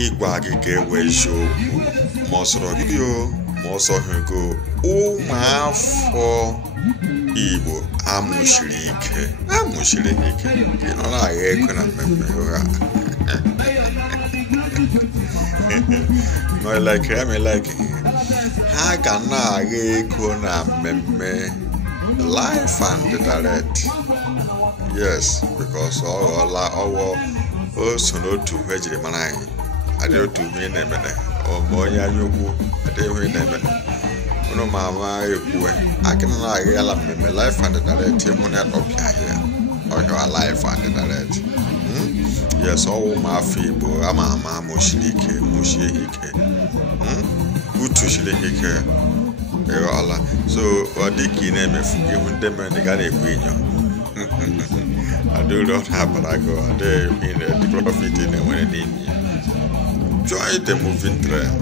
ịgwa gị ga-ewe eziokwu ma ọ sọrọ gị o ma ọ sọghị gị ụmụafọ Igbo amụchiri ike gị nọ na-agha ego na mmemme ụgha ma elekere ma elekere ha ga na-agha ego na mmemme live and direct. Yes, because o so n'otu ejiri mara anyị adị otu ihe na-emene onye anya ukwu adịghị ihe na-emene unu ma ama ekwue akịna na-agha ya la mmemme live and direct ịhụ na ọbịa ahịa ọhịa live and direct. Yes, ọwụ ma afọ Igbo ama mụchiri ike utu chiri ike ịghọọla so ọ dị ka ị na-emefu gị hụ ndị mere na ị gara ekwu inyo adịghị ọ na-abara gị adịghị profit na-enwere n'ime join the moving train.